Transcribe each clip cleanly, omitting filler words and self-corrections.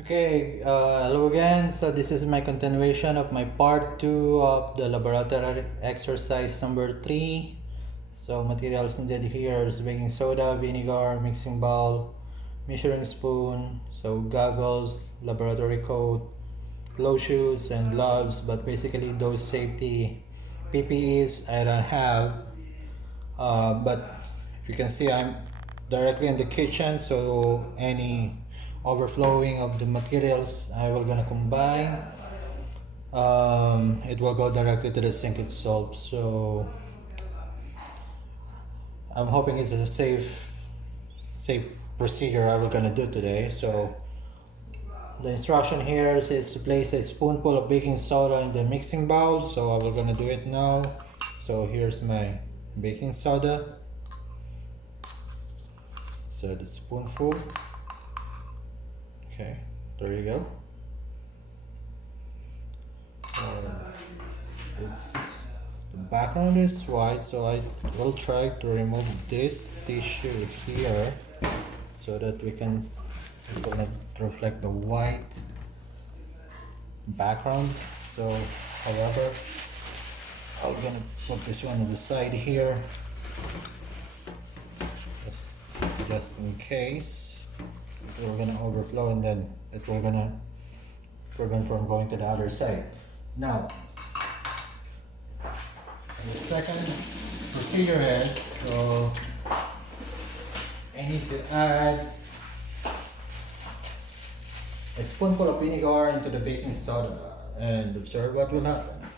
Okay, hello again. So this is my continuation of my part 2 of the laboratory exercise number 3. So materials needed here is baking soda, vinegar, mixing bowl, measuring spoon, so goggles, laboratory coat, gloves shoes and gloves, but basically those safety PPEs I don't have. But if you can see, I'm directly in the kitchen, so any overflowing of the materials I will gonna combine, it will go directly to the sink itself. So I'm hoping it's a safe procedure I will gonna do today. So the instruction here is to place a spoonful of baking soda in the mixing bowl, so I will gonna do it now. So here's my baking soda, so the spoonful. Okay, there you go. It's the background is white, so I will try to remove this tissue here so that it will not reflect the white background. So however, I'm gonna put this one on the side here just in case we're gonna overflow, and then it will gonna prevent from going to the other side. Now the second procedure is, so I need to add a spoonful of vinegar into the baking soda and observe what will happen.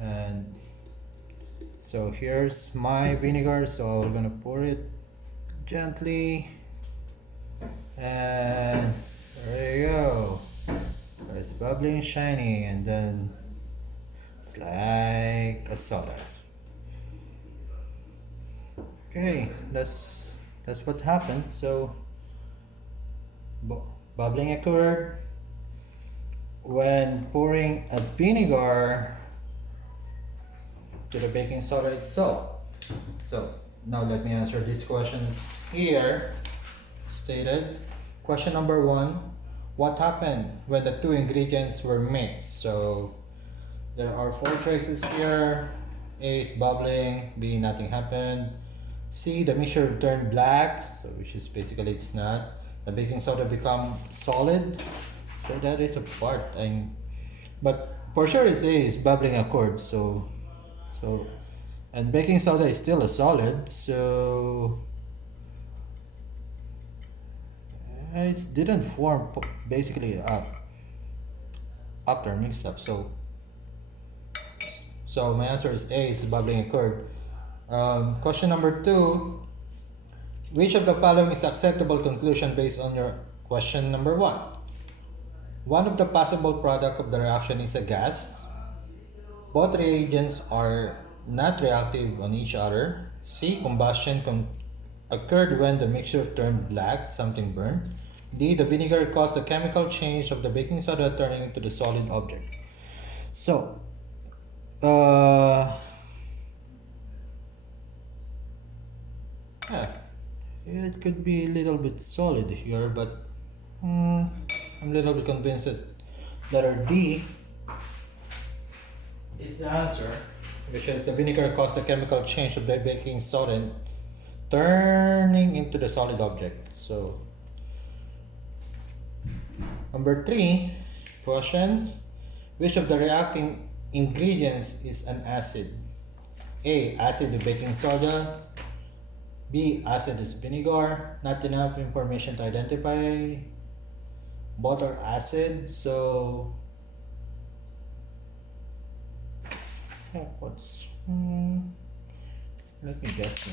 And so here's my vinegar, so I'm gonna pour it gently, and there you go. It's bubbly and shiny, and then it's like a soda. Okay, that's what happened. So bubbling occurred when pouring a vinegar to the baking soda itself. So now let me answer these questions here stated. Question number 1, what happened when the two ingredients were mixed? So there are 4 choices here. A is bubbling, B nothing happened, C the mixture turned black, so which is basically it's not. The baking soda become solid, so that is a part. But for sure it's A is bubbling occurred. So and baking soda is still a solid, so it didn't form basically after mix up. So my answer is A is bubbling occurred. Question number 2, which of the following is acceptable conclusion based on your question number 1? One of the possible product of the reaction is a gas. Both reagents are not reactive on each other. C, combustion occurred when the mixture turned black, something burned. D, the vinegar caused the chemical change of the baking soda turning into the solid object. So, yeah, it could be a little bit solid here, but I'm a little bit convinced that letter D is the answer, because the vinegar caused the chemical change of the baking soda turning into the solid object. So number 3 question, which of the reacting ingredients is an acid? A, acid is baking soda. B, acid is vinegar. Not enough information to identify. Both are acid, so let me guess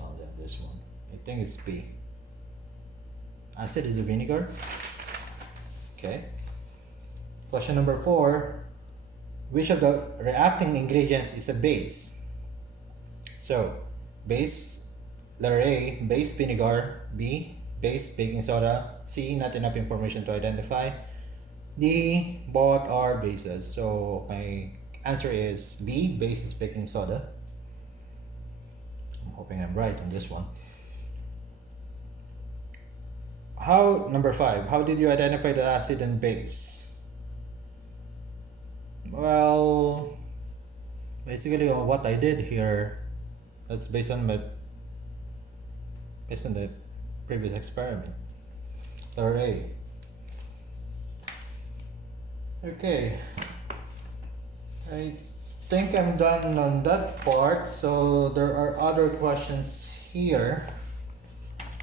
on this one. I think it's B. Acid is a vinegar. Okay. Question number 4, which of the reacting ingredients is a base? So base, letter A, base vinegar. B, base baking soda. C, not enough information to identify. D, both are bases. So my answer is B, base is baking soda. I'm hoping I'm right on this one. Number 5, how did you identify the acid and base? Well, basically what I did here, that's based on the previous experiment. Letter A. Okay, I think I'm done on that part. So there are other questions here.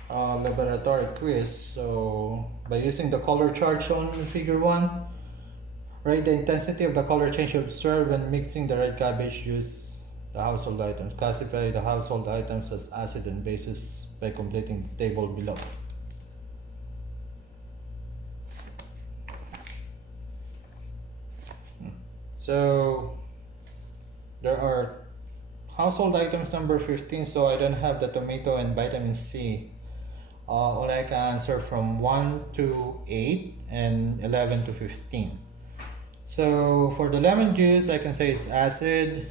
Laboratory quiz. So by using the color chart shown in figure 1, rate the intensity of the color change observed when mixing the red cabbage juice, the household items. Classify the household items as acid and bases by completing the table below. So there are household items number 15, so I don't have the tomato and vitamin C. All I can answer from 1 to 8 and 11 to 15. So for the lemon juice, I can say it's acid.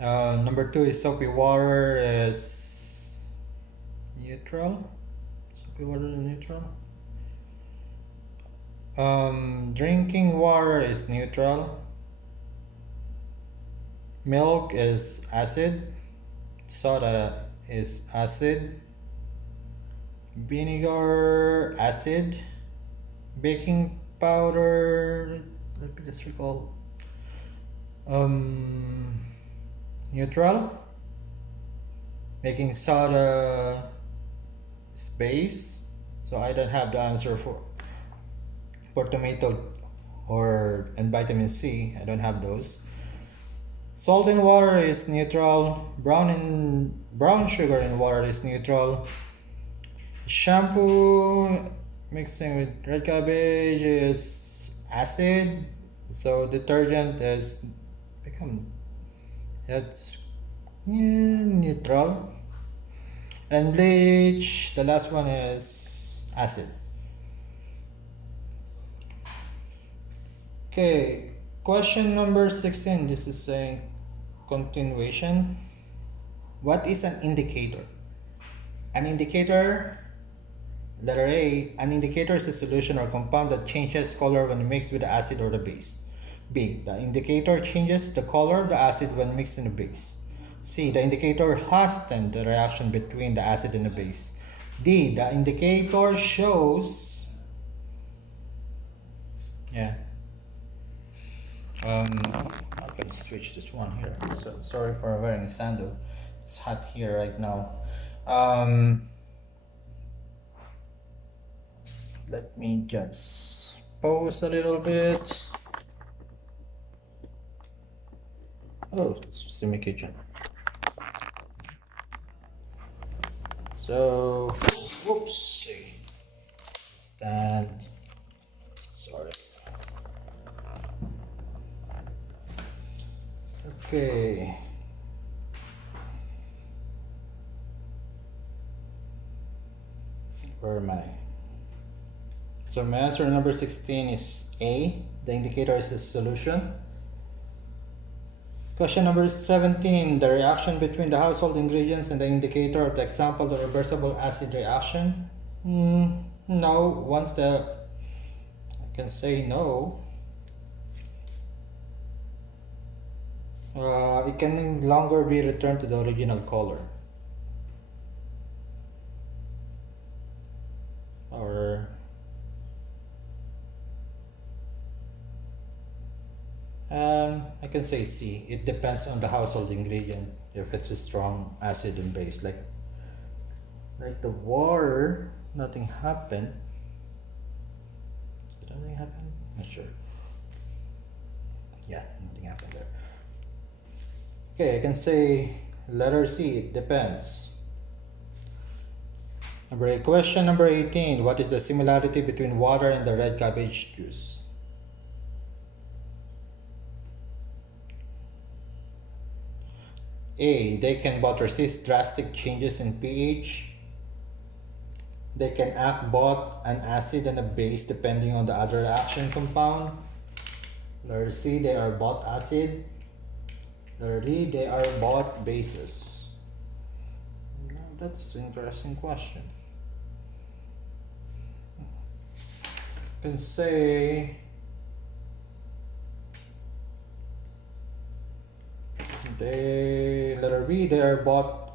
Number 2 is soapy water is neutral. Soapy water is neutral. Drinking water is neutral. Milk is acid. Soda is acid. Vinegar, acid. Baking powder, let me just recall. Neutral. Baking soda is base. So I don't have the answer for tomato and vitamin C. I don't have those. Salt in water is neutral. Brown sugar in water is neutral. Shampoo mixing with red cabbage is acid. So detergent is neutral. And bleach, the last one is acid. Okay, question number 16. This is a continuation. What is an indicator? An indicator, letter A, an indicator is a solution or compound that changes color when mixed with the acid or the base. B, the indicator changes the color of the acid when mixed in the base. C, the indicator hastens the reaction between the acid and the base. D, the indicator shows I can switch this one here. So sorry for wearing a sandal. It's hot here right now. Let me just pause a little bit. Oh, it's semi kitchen. So, whoops, stand. Sorry. Okay. Where am I? So my answer number 16 is A. The indicator is the solution. Question number 17. The reaction between the household ingredients and the indicator of the example, the reversible acid reaction. No. I can say no. It can no longer be returned to the original color. Or I can say C. It depends on the household ingredient. If it's a strong acid and base, like the water, nothing happened. Did anything happen? Not sure. Yeah, nothing happened there. Okay, I can say letter C. It depends. Question number 18. What is the similarity between water and the red cabbage juice? A. They can both resist drastic changes in pH. They can act both an acid and a base depending on the other reaction compound. Letter C. They are both acid. Letter D. They are both bases. That's an interesting question. You can say letter B, they are both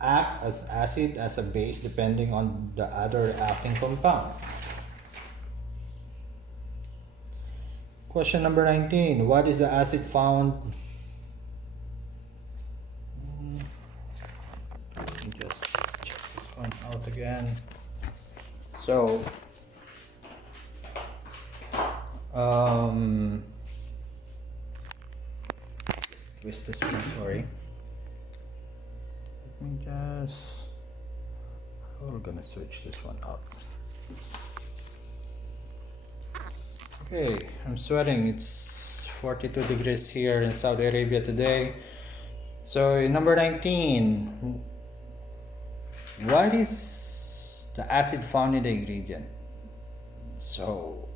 act as acid as a base depending on the other acting compound. Question number 19. What is the acid found? Let me just check this one out again. So, just twist this one, sorry. Let me just, we're gonna switch this one up. Okay, I'm sweating. It's 42 degrees here in Saudi Arabia today. So number 19, what is the acid found in the ingredient? So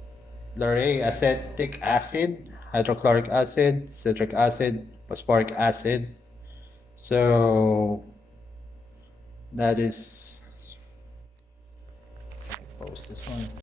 letter A, acetic acid, hydrochloric acid, citric acid, phosphoric acid. So that is, post this one.